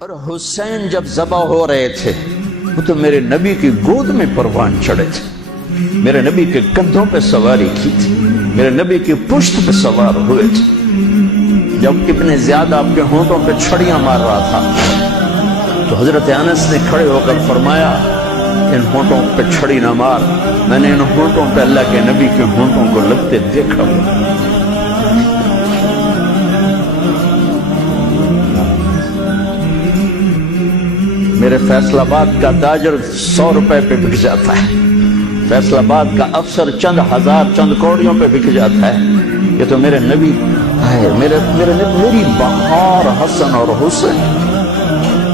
اور حسین جب ذبح ہو رہے تھے وہ تو میرے نبی کی گود میں پروان چڑھے تھے، میرے نبی کے کندھوں پہ سواری کی تھی، میرے نبی کی پشت پہ سوار ہوئے تھے۔ جب ابن زیاد آپ کے ہونٹوں پہ چھڑیاں مار رہا تھا تو حضرت انس نے کھڑے ہو کر فرمایا ان ہونٹوں پہ چھڑی نہ مار، میں نے ان ہونٹوں پہ اللہ کے نبی کے ہونٹوں کو لگتے دیکھا۔ میرے فیصل آباد کا تاجر 100 روپے پہ بک جاتا ہے، فیصل آباد کا افسر چند ہزار چند کوڑیوں پہ بک جاتا ہے، یہ تو میرے نبی ہے، میری بہار حسن اور حسین۔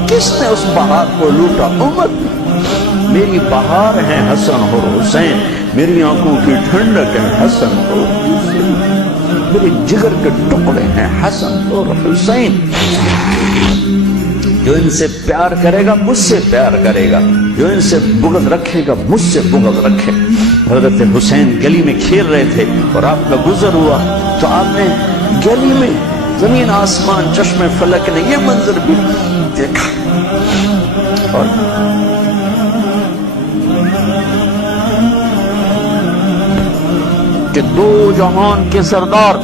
کس نے اس بہار کو لوٹا؟ امت۔ میری بہار ہے حسن اور حسین، میری آنکھوں کی ٹھنڈک ہے حسن اور حسین، میرے جگر کے ٹکڑے ہیں حسن اور حسین۔ جو ان سے پیار کرے گا مجھ سے پیار کرے گا، جو ان سے بغض رکھے گا مجھ سے بغض رکھے۔ حضرت حسین گلی میں کھیل رہے تھے اور آپ کا گزر ہوا تو آپ نے گلی میں زمین آسمان چشمے فلک نے یہ منظر بھی دیکھا، اور کہ دو جہان کے سردار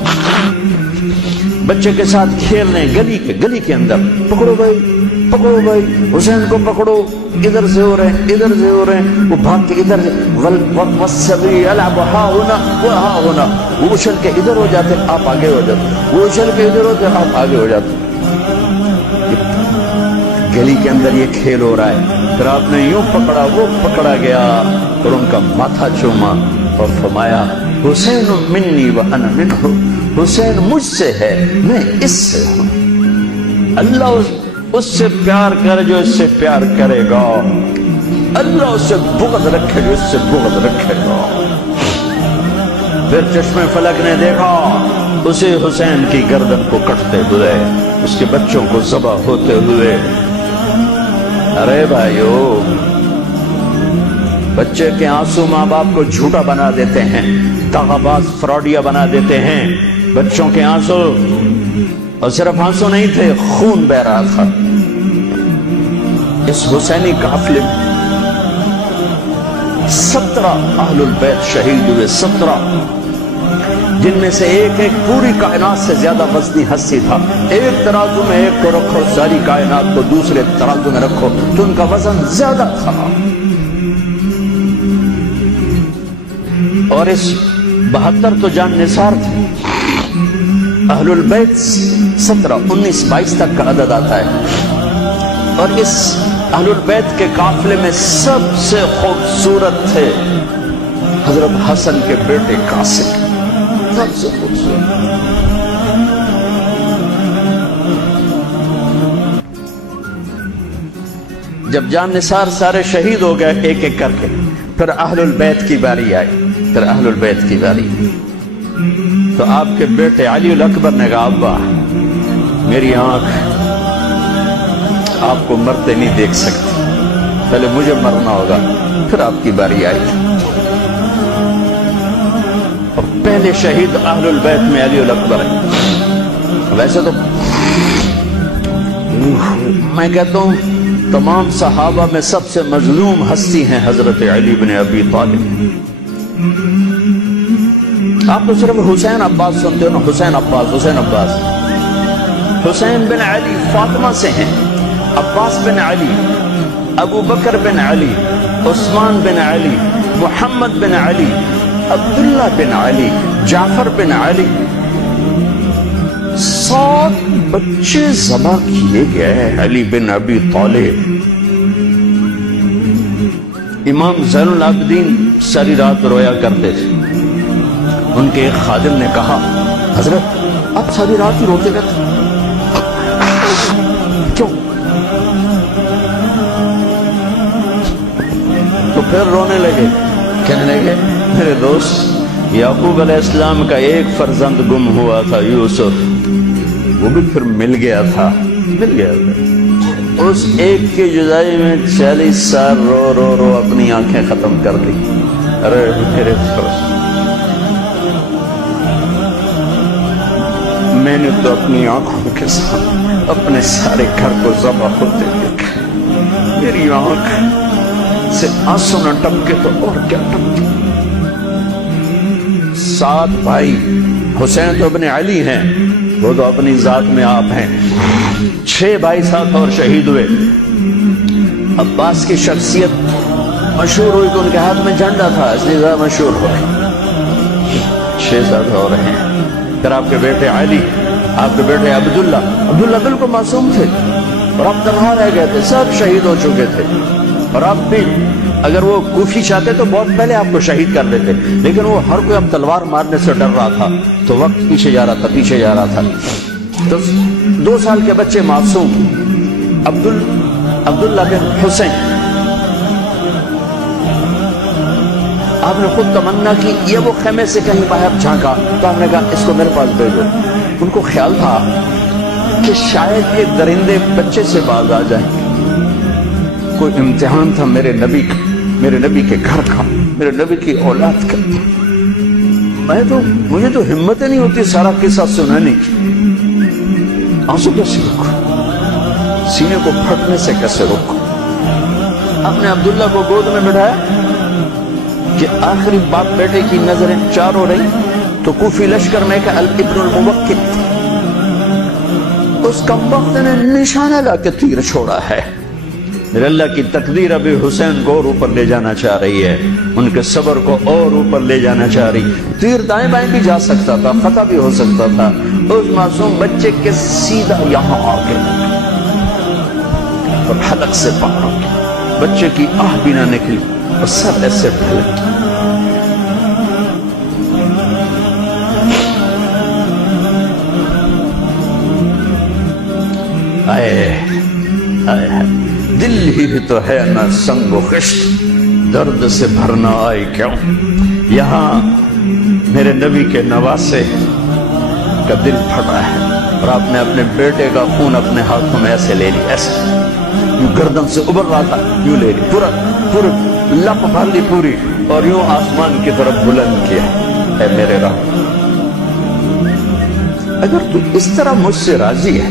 بچے کے ساتھ کھیل رہے ہیں گلی کے اندر۔ پکڑو بھائی پکڑو بھائی، حسین کو پکڑو، ادھر سے ہو رہے ہیں ادھر سے ہو رہے ہیں، وہ بھاگ کے ادھر سے والسبی یلعب ہا ہونا وہ ہا ہونا، وہ اچھل کے ادھر ہو جاتے آپ آگے ہو جاتے، وہ اچھل کے ادھر ہوتے آپ آگے ہو جاتے۔ گلی کے اندر یہ کھیل ہو رہا ہے، پھر آپ نے یوں پکڑا وہ پکڑا گیا اور ان کا ماتھا چوما اور فرمایا حسین منی وانا منہ، حسین مجھ سے ہے میں اس سے ہوں۔ اللہ اس سے پیار کرے جو اس سے پیار کرے گا، اللہ اس سے بغض رکھے جو اس سے بغض رکھے گا۔ پھر چشمے فلک نے دیکھا اسے حسین کی گردن کو کٹتے ہوئے، اس کے بچوں کو ذبح ہوتے ہوئے۔ ارے بھائیو، بچے کے آنسو ماں باپ کو جھوٹا بنا دیتے ہیں، دغاباز فراڈیا بنا دیتے ہیں۔ بچوں کے آنسو، اور صرف آنسو نہیں تھے، خون بہ رہا تھا۔ اس حسینی قافلے میں 17 اہل البیت شہید ہوئے، 17، جن میں سے ایک پوری کائنات سے زیادہ وزنی ہستی تھا۔ ایک ترازو میں ایک کو رکھو، ساری کائنات کو دوسرے ترازو میں رکھو تو ان کا وزن زیادہ تھا۔ اور اس 72 تو جان نثار تھے۔ اہل البیت 17، 19، 22 تک کا عدد آتا ہے، اور اس اہل البیت کے قافلے میں سب سے خوبصورت تھے حضرت حسن کے بیٹے قاسم، سب سے خوبصورت۔ جب جان نثار سارے شہید ہو گئے ایک ایک کر کے، پھر اہل البیت کی باری آئی، پھر اہل البیت کی باری، تو آپ کے بیٹے علی الاکبر نے کہا ابا میری آنکھ آپ کو مرتے نہیں دیکھ سکتی، پہلے مجھے مرنا ہوگا، پھر آپ کی باری آئی۔ اور پہلے شہید اہل البیت میں علی الاکبر ہے۔ ویسے تو میں کہتا ہوں تمام صحابہ میں سب سے مظلوم ہستی ہیں حضرت علی بن ابی طالب۔ آپ تو صرف حسین عباس سنتے ہو نا، حسین عباس حسین عباس۔ حسین بن علی فاطمہ سے ہیں، عباس بن علی، ابو بکر بن علی، عثمان بن علی، محمد بن علی، عبداللہ بن علی، جعفر بن علی، 7 بچے ذبح کیے گئے علی بن ابی طالب۔ امام زین العابدین ساری رات رویا کرتے تھے۔ ان کے ایک خادم نے کہا حضرت آپ ساری رات ہی روتے رہتے کیوں؟ تو پھر رونے لگے، کہنے لگے میرے دوست یعقوب علیہ السلام کا ایک فرزند گم ہوا تھا یوسف، وہ بھی پھر مل گیا تھا۔ اس ایک کی جدائی میں 40 سال رو رو رو اپنی آنکھیں ختم کر دی۔ ارے میرے دوست، میں نے تو اپنی آنکھوں کے ساتھ اپنے سارے گھر کو ذبح ہوتے دیکھا، میری آنکھ سے آنسو نہ ٹپکے تو اور کیا ٹپکے۔ 7 بھائی، حسین تو ابن علی ہیں، وہ تو اپنی ذات میں آپ ہیں، 6 بھائی ساتھ اور شہید ہوئے۔ عباس کی شخصیت مشہور ہوئی کہ ان کے ہاتھ میں جھنڈا تھا، اس لیے زیادہ مشہور ہوئے۔ 6 ساتھ اور ہیں۔ پھر آپ کے بیٹے علی، آپ کے بیٹے عبداللہ بالکل معصوم تھے اور آپ تنہا رہ گئے تھے، سب شہید ہو چکے تھے، اور آپ بھی اگر وہ کوفی چاہتے تو بہت پہلے آپ کو شہید کر دیتے، لیکن وہ ہر کوئی اب تلوار مارنے سے ڈر رہا تھا، تو وقت پیچھے جا رہا تھا۔ تو 2 سال کے بچے معصوم عبداللہ بن حسین، آپ نے خود تمنا کی یہ وہ خیمے سے کہیں باہر جھانکا تو آپ نے کہا اس کو میرے پاس بھیجو۔ ان کو خیال تھا کہ شاید یہ درندے بچے سے باز آ جائیں، کوئی امتحان تھا میرے نبی کا، میرے نبی کے گھر کا، میرے نبی کی اولاد کا۔ مجھے تو ہمت نہیں ہوتی سارا قصہ سنانے کی، آنسو کیسے روکو، سینے کو پھٹنے سے کیسے روکو۔ آپ نے عبداللہ کو گود میں بٹھایا کہ آخری باپ بیٹے کی نظریں 4 ہو رہی، تو کوفی لشکر میں کہ ابن الموقت، اس کمبخت نے نشانہ لا کے تیر چھوڑا ہے۔ میرے اللہ کی تقدیر ابھی حسین کو اور اوپر لے جانا چاہ رہی ہے، ان کے صبر کو اور اوپر لے جانا چاہ رہی۔ تیر دائیں بائیں بھی جا سکتا تھا، خطا بھی ہو سکتا تھا، اس معصوم بچے کے سیدھا یہاں آ کے اور حلق سے پار ہو گیا، بچے کی آہ بھی نہ نکلی اور سب ایسے ڈھلک۔ دل ہی تو ہے نہ سنگ و خشت، درد سے بھرنا آئے کیوں۔ یہاں میرے نبی کے نواسے کا دل پھٹا ہے، اور آپ نے اپنے بیٹے کا خون اپنے ہاتھوں میں ایسے لے لی، ایسے یوں گردن سے ابھر رہا تھا، یوں لے لی، پورا لپ بھر لی پوری، اور یوں آسمان کی طرف بلند کیا۔ اے میرے رب، اگر تو اس طرح مجھ سے راضی ہے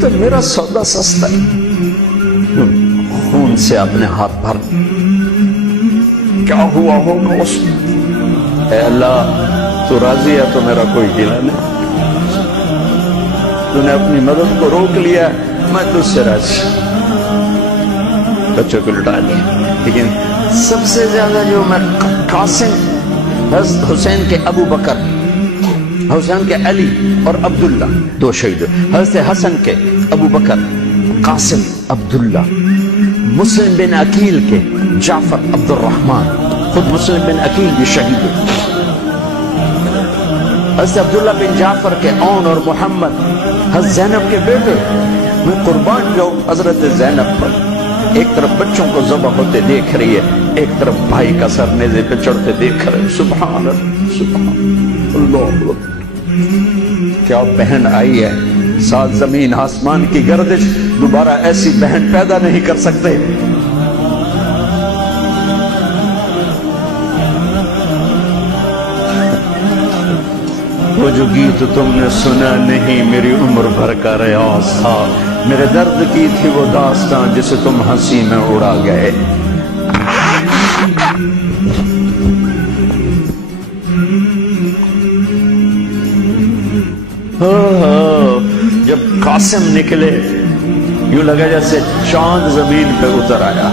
تو میرا سودا سستا ہے، خون سے اپنے ہاتھ بھر کیا ہوا ہوگا اس میں۔ اے اللہ، تو راضی ہے تو میرا کوئی گلہ نہیں، تو نے اپنی مدد کو روک لیا، میں تجھ سے راضی۔ بچوں کو لٹا دیا، لیکن سب سے زیادہ جو میں قاسم، حسین کے ابو بکر، حسین کے علی اور عبداللہ 2 شہید، حضرت حسن کے ابو بکر، قاسم، عبداللہ، مسلم بن عقیل کے جعفر، عبد الرحمن، خود مسلم بن عقیل بھی شہید ہے، حضرت عبداللہ بن جعفر کے اون اور محمد، حضرت زینب کے بیٹے۔ میں قربان جاؤں حضرت زینب پر، ایک طرف بچوں کو ذبح ہوتے دیکھ رہی ہے، ایک طرف بھائی کا سر نیزے پہ چڑھتے دیکھ رہے، سبحان اللہ، سبحان اللہ۔ کیا بہن آئی ہے، 7 زمین آسمان کی گردش دوبارہ ایسی بہن پیدا نہیں کر سکتے۔ وہ جو گیت تم نے سنا نہیں میری عمر بھر کا ریاض تھا، میرے درد کی تھی وہ داستان جسے تم ہنسی میں اڑا گئے۔ جب قاسم نکلے یوں لگا جیسے چاند زمین پہ اتر آیا،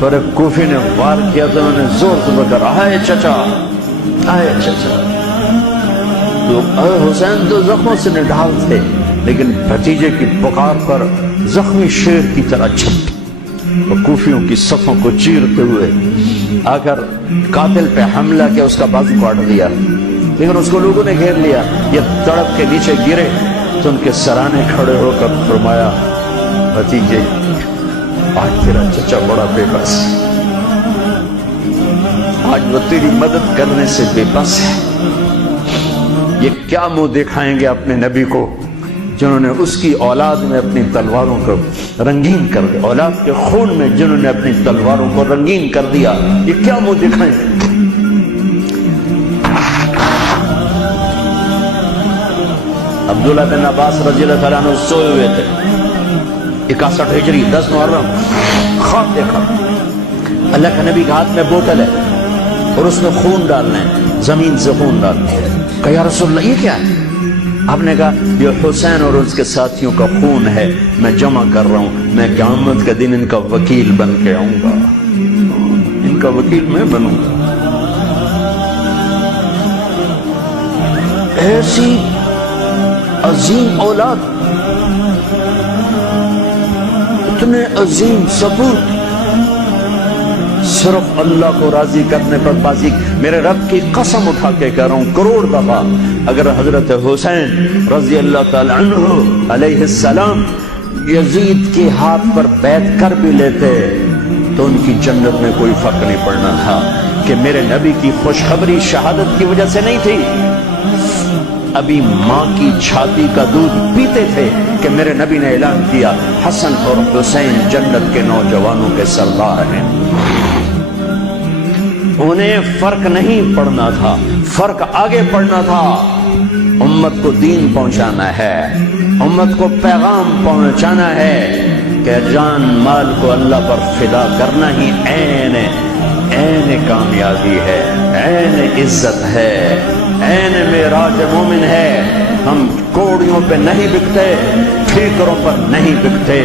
پر کوفی نے وار کیا تو انہوں نے زور سے کر آئے چچا، آئے چچا۔ تو حسین تو زخموں سے نڈھال تھے، لیکن بھتیجے کی پکار پر زخمی شیر کی طرح چھپٹے اور کوفیوں کی صفوں کو چیرتے ہوئے آ کر قاتل پہ حملہ کیا، اس کا بازو کاٹ دیا، لیکن اس کو لوگوں نے گھیر لیا۔ یہ تڑپ کے نیچے گرے تو ان کے سرانے کھڑے ہو کر فرمایا، بھتیجے آج تیرا چچا بڑا بے بس، آج وہ تیری مدد کرنے سے بے بس ہے۔ یہ کیا منہ دکھائیں گے اپنے نبی کو جنہوں نے اس کی اولاد میں اپنی تلواروں کو رنگین کر دیا، اولاد کے خون میں جنہوں نے اپنی تلواروں کو رنگین کر دیا، یہ کیا منہ دکھائیں گے؟ عبداللہ بن عباس رضی اللہ تعالیٰ عنہ سوئے ہوئے تھے 61 ہجری 10 محرم، خواب دیکھا اللہ کے نبی کے ہاتھ میں بوتل ہے اور اس میں خون ڈالنا ہے، زمین سے خون ڈالنا ہے۔ کہا یا رسول اللہ یہ کیا ہے؟ آپ نے کہا یہ حسین اور اس کے ساتھیوں کا خون ہے، میں جمع کر رہا ہوں، میں قیامت کے دن ان کا وکیل بن کے آؤں گا، ان کا وکیل میں بنوں گا۔ ایسی عظیم اولاد، اتنے عظیم سپوت، صرف اللہ کو راضی کرنے پر بازی۔ میرے رب کی قسم اٹھا کے کہہ رہا ہوں کروڑ دفعہ اگر حضرت حسین رضی اللہ تعالی عنہ علیہ السلام یزید کے ہاتھ پر بیعت کر بھی لیتے تو ان کی جنت میں کوئی فرق نہیں پڑنا تھا، کہ میرے نبی کی خوشخبری شہادت کی وجہ سے نہیں تھی، ابھی ماں کی چھاتی کا دودھ پیتے تھے کہ میرے نبی نے اعلان کیا حسن اور حسین جنت کے نوجوانوں کے سردار ہیں۔ انہیں فرق نہیں پڑنا تھا، فرق آگے پڑنا تھا۔ امت کو دین پہنچانا ہے، امت کو پیغام پہنچانا ہے کہ جان مال کو اللہ پر فدا کرنا ہی عین کامیابی ہے، عین عزت ہے، عین معراج مومن ہے۔ ہم کوڑیوں پہ نہیں بکتے، ٹھیکروں پر نہیں بکتے،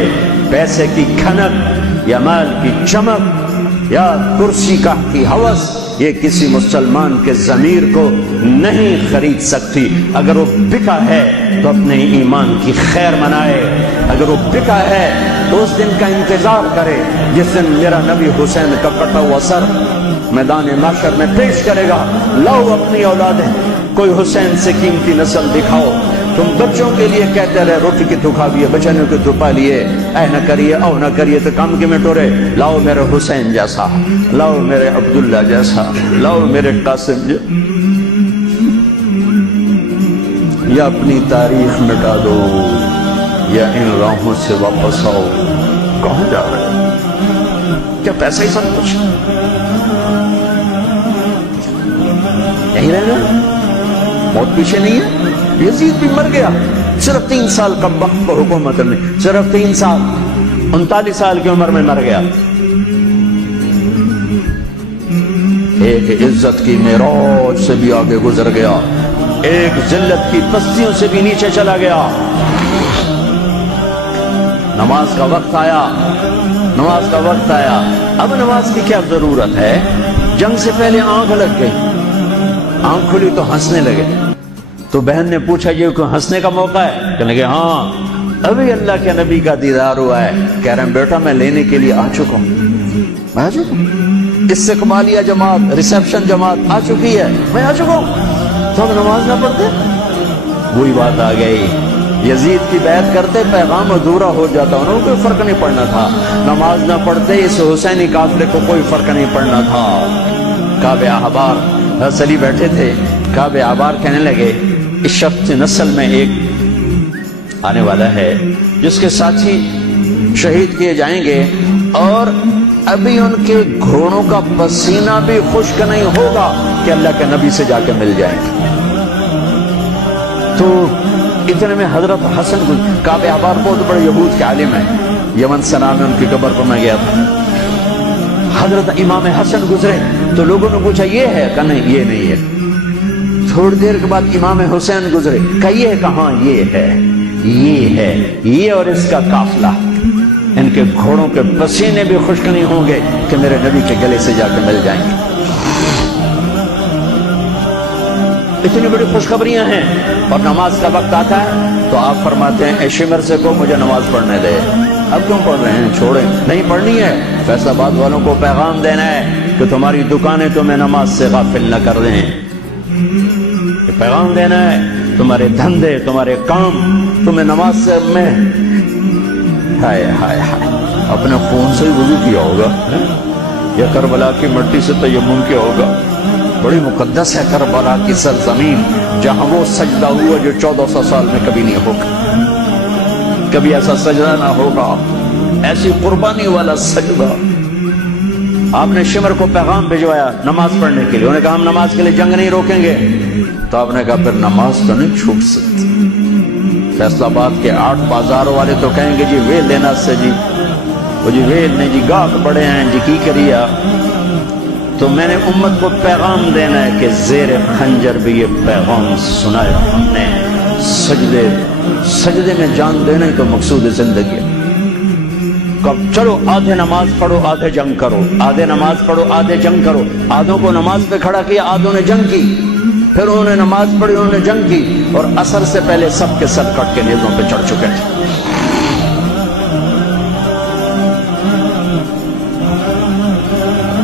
پیسے کی کھنک یا مال کی چمک یا کرسی کا کی ہوس یہ کسی مسلمان کے ضمیر کو نہیں خرید سکتی۔ اگر وہ بکا ہے تو اپنے ایمان کی خیر منائے، اگر وہ بکا ہے تو اس دن کا انتظار کرے جس دن میرا نبی حسین کا کٹا ہوا سر میدان محشر میں پیش کرے گا۔ لاؤ اپنی اولادیں، کوئی حسین سے قیمتی نسل دکھاؤ۔ تم بچوں کے لیے کہتے رہے روٹی کی تو کھاویے، بچنوں کی تو پالیے، اے نہ کریے او نہ کریے تو کام کے میں ٹورے۔ لاؤ میرے حسین جیسا، لاؤ میرے عبداللہ جیسا، لاؤ میرے قاسم جیسا، یا اپنی تاریخ مٹا دو یا ان راہوں سے واپس آؤ۔ کہاں جا رہے؟ کیا پیسہ ہی سب کچھ یہی رہنا؟ موت پیچھے نہیں ہے؟ یزید بھی مر گیا، صرف 3 سال کا وقت کو حکومت میں، صرف 3 سال، 39 سال کی عمر میں مر گیا۔ ایک عزت کی معراج سے بھی آگے گزر گیا، ایک ذلت کی پستیوں سے بھی نیچے چلا گیا۔ نماز کا وقت آیا، نماز کا وقت آیا۔ اب نماز کی کیا ضرورت ہے؟ جنگ سے پہلے آنکھ لگ گئی، آنکھ کھلی تو ہنسنے لگے۔ تو بہن نے پوچھا یہ کوئی ہنسنے کا موقع ہے؟ کہنے لگے ہاں ابھی اللہ کے نبی کا دیدار ہوا ہے۔ کہہ رہے ہیں بیٹا میں لینے کے لیے آ چکا ہوں، آ چکا ہوں، استقبالیہ جماعت، ریسیپشن جماعت آ چکی ہے، میں آ چکا ہوں۔ تو ہم نماز نہ پڑھتے؟ وہی بات آ گئی، یزید کی بیعت کرتے پیغام ادھورا ہو جاتا، انہوں کو کوئی فرق نہیں پڑنا تھا۔ نماز نہ پڑھتے اس حسینی قافلے کو کوئی فرق نہیں پڑنا تھا۔ کعب احبار حضرت علی بیٹھے تھے، کعب احبار کہنے لگے اس شخص نسل میں ایک آنے والا ہے جس کے ساتھی شہید کیے جائیں گے اور ابھی ان کے گھوڑوں کا پسینہ بھی خشک نہیں ہوگا کہ اللہ کے نبی سے جا کے مل جائیں گے۔ تو اتنے میں حضرت حسن کعب احبار بہت بڑے یہود کے عالم ہیں، یمن سنا میں ان کی قبر پر میں گیا تھا۔ حضرت امام حسن گزرے تو لوگوں نے پوچھا یہ ہے؟ کہا نہیں یہ نہیں ہے۔ تھوڑی دیر کے بعد امام حسین گزرے، کہا یہ ہے؟ کہاں یہ ہے، یہ ہے، یہ اور اس کا قافلہ، ان کے گھوڑوں کے پسینے بھی خشک نہیں ہوں گے کہ میرے نبی کے گلے سے جا کے مل جائیں گے۔ اتنی بڑی خوشخبریاں ہیں اور نماز کا وقت آتا ہے تو آپ فرماتے ہیں اے شمر سے کو مجھے نماز پڑھنے دے۔ اب کیوں پڑھ رہے ہیں؟ چھوڑیں، نہیں پڑھنی ہے۔ فیصل آباد والوں کو پیغام دینا ہے کہ تمہاری دکانیں تمہیں نماز سے غافل نہ کر دیں، پیغام دینا ہے تمہارے دھندے تمہارے کام تمہیں نماز سے میں ہائے ہائے ہائے اپنے خون سے ہی وضو کیا ہوگا یا کربلا کی مٹی سے تیمم کیا ہوگا۔ بڑی مقدس ہے کربلا کی سرزمین جہاں وہ سجدہ ہوا جو 1400 سال میں کبھی نہیں ہوگا، کبھی ایسا سجدہ نہ ہوگا، ایسی قربانی والا سجدہ۔ آپ نے شمر کو پیغام بھجوایا نماز پڑھنے کے لیے، انہوں نے کہا ہم نماز کے لیے جنگ نہیں روکیں گے، تو آپ نے کہا پھر نماز تو نہیں چھوٹ سکتی۔ فیصل آباد کے 8 بازار والے تو کہیں گے جی ویل لینا سے جی وہ جی ویل نے جی گاہک بڑے ہیں جی کی کریا. تو میں نے امت کو پیغام دینا ہے کہ زیر خنجر بھی یہ پیغام سنایا ہم نے. سجدے میں جان دینا ہی تو مقصود زندگی ہے. کب چلو آدھے نماز پڑھو آدھے جنگ کرو، آدھے نماز پڑھو آدھے جنگ کرو. آدھوں کو نماز پہ کھڑا کیا، آدھوں نے جنگ کی، پھر انہوں نے نماز پڑھی انہوں نے جنگ کی، اور عصر سے پہلے سب کے سر کٹ کے نیزوں پہ چڑھ چکے تھے.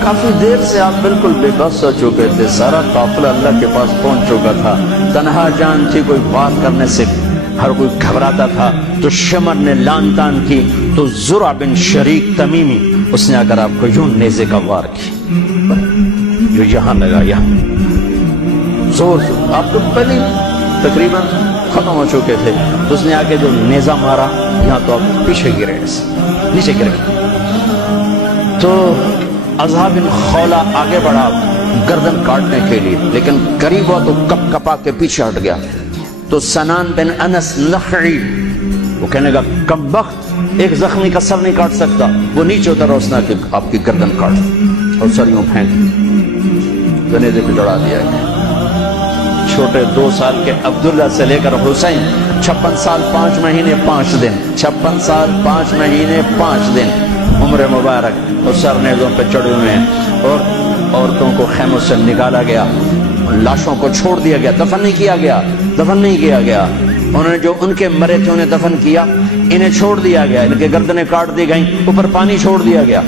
کافی دیر سے آپ بالکل بے بس ہو چکے تھے، سارا قافلہ اللہ کے پاس پہنچ چکا تھا. تنہا جان تھی، کوئی بات کرنے سے ہر کوئی گھبراتا تھا. تو شمر نے لان تان کی تو زرع بن شریک تمیمی اس نے اگر آپ کو یوں نیزے کا وار کی جو یہاں لگا، یہاں زور سے. آپ تو پہلے تقریباً ختم ہو چکے تھے، تو اس نے آ کے جو نیزہ مارا یہاں تو آپ پیچھے گرے، نیچے گر گئے. تو عزا بن خولہ آگے بڑھا گردن کاٹنے کے لیے، لیکن قریب ہوا تو کپ کپا کے پیچھے ہٹ گیا. تو سنان بن انس نخعی وہ کہنے گا کم بخت، ایک زخمی کا سر نہیں کاٹ سکتا. وہ نیچے اترا، اس نے کہ آپ کی گردن کاٹ، اور سر یوں پھینک نیزے پہ چڑھا دیا گیا. چھوٹے 2 سال کے عبداللہ سے لے کر حسین 56 سال 5 مہینے 5 دن 56 سال 5 مہینے 5 دن عمر مبارک، اور سر نیزوں پہ چڑھے ہوئے ہیں. اور عورتوں کو خیموں سے نکالا گیا، لاشوں کو چھوڑ دیا گیا، دفن نہیں کیا گیا. انہوں نے جو ان کے مرے تھے انہیں دفن کیا، انہیں چھوڑ دیا گیا، ان کے گردنیں کاٹ دی گئیں، اوپر پانی چھوڑ دیا گیا.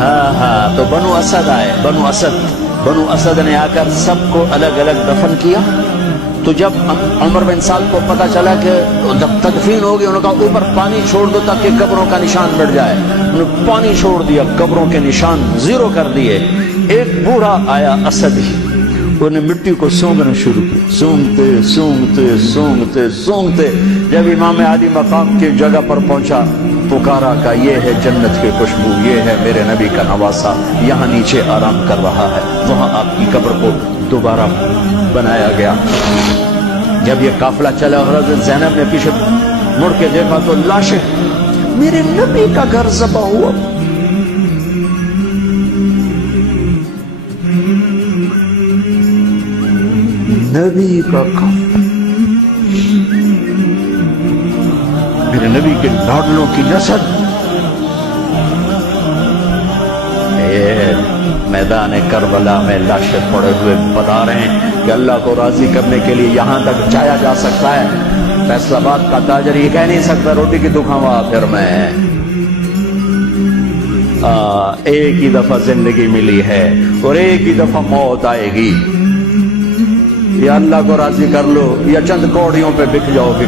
ہاں تو بنو اسد آئے، بنو اسد نے آ کر سب کو الگ الگ دفن کیا. تو جب عمر بن سعد کو پتا چلا کہ تدفین ہوگی، انہوں نے کہا اوپر پانی چھوڑ دو تاکہ قبروں کا نشان مٹ جائے. انہوں نے پانی چھوڑ دیا، قبروں کے نشان زیرو کر دیے. ایک بوڑھا آیا اسد ہی، انہوں نے مٹی کو سونگنا شروع کی، سونگتے جب امام عالی مقام کی جگہ پر پہنچا، پکارا کہ یہ ہے جنت کی خوشبو، یہ ہے میرے نبی کا نواسا، یہاں نیچے آرام کر رہا ہے. وہاں آپ کی قبر کو دوبارہ بنایا گیا. جب یہ قافلہ چلا، حضرت زینب نے پیچھے مڑ کے دیکھا تو لاشیں، میرے نبی کا گھر ذبح ہوا. نبی کا قافلہ، میرے نبی کے لاڈلوں کی نسل. میدان کربلا میں لاشیں پڑے ہوئے بتا رہے ہیں کہ اللہ کو راضی کرنے کے لیے یہاں تک جایا جا سکتا ہے. فیصل آباد کا تاجر یہ کہہ نہیں سکتا روٹی کی دکھاوا پھر میں. ایک ہی دفعہ زندگی ملی ہے اور ایک ہی دفعہ موت آئے گی. یا اللہ کو راضی کر لو یا چند کوڑیوں پہ بک جاؤ گے.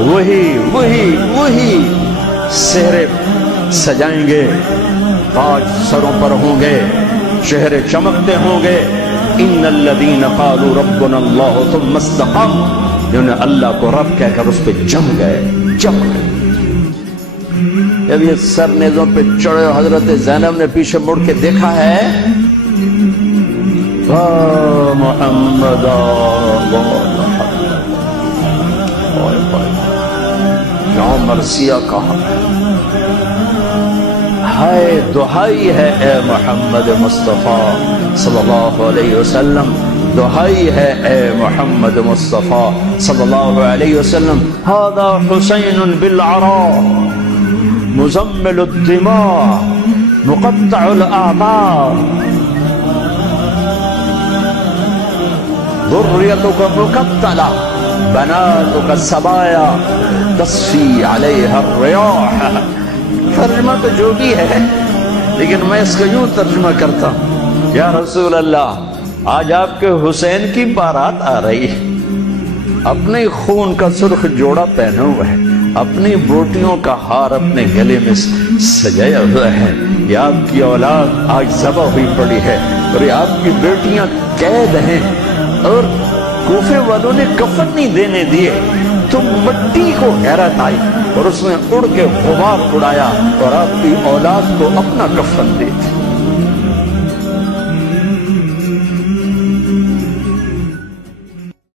وہی سہرے سجائیں گے، تاج سروں پر ہوں گے، چہرے چمکتے ہوں گے. ان الذین قالوا ربنا اللہ ثم استقاموا، جنہوں نے اللہ کو رب کہہ کر اس پہ جم گئے. جب یہ سر نیزوں پہ چڑھے، حضرت زینب نے پیچھے مڑ کے دیکھا ہے، محمد کیوں مرثیہ کہا، ہائے دہائی ہے اے محمد مصطفیٰ صلی اللہ علیہ وسلم، دہائی ہے اے محمد مصطفیٰ صلی اللہ علیہ وسلم. هذا حسین بالعراء مزمل الدماء مقطع الاعضاء ذریتک مقتلہ بناتک السبایا تصفی علیہا الریاح. ترجمہ تو جو بھی ہے، لیکن میں اس کو یوں ترجمہ کرتا ہوں، یا رسول اللہ آج آپ کے حسین کی بارات آ رہی ہے، اپنے خون کا سرخ جوڑا پہنے ہوئے ہے، اپنی بوٹیوں کا ہار اپنے گلے میں سجایا ہوا ہے. یہ آپ کی اولاد آج ذبح ہوئی پڑی ہے اور یہ آپ کی بیٹیاں قید ہیں، اور کوفے والوں نے کفن نہیں دینے دیے. تو مٹی کو غیرت آئی اور اس میں اڑ کے غبار اڑایا اور آپ کی اولاد کو اپنا کفن دے دیا.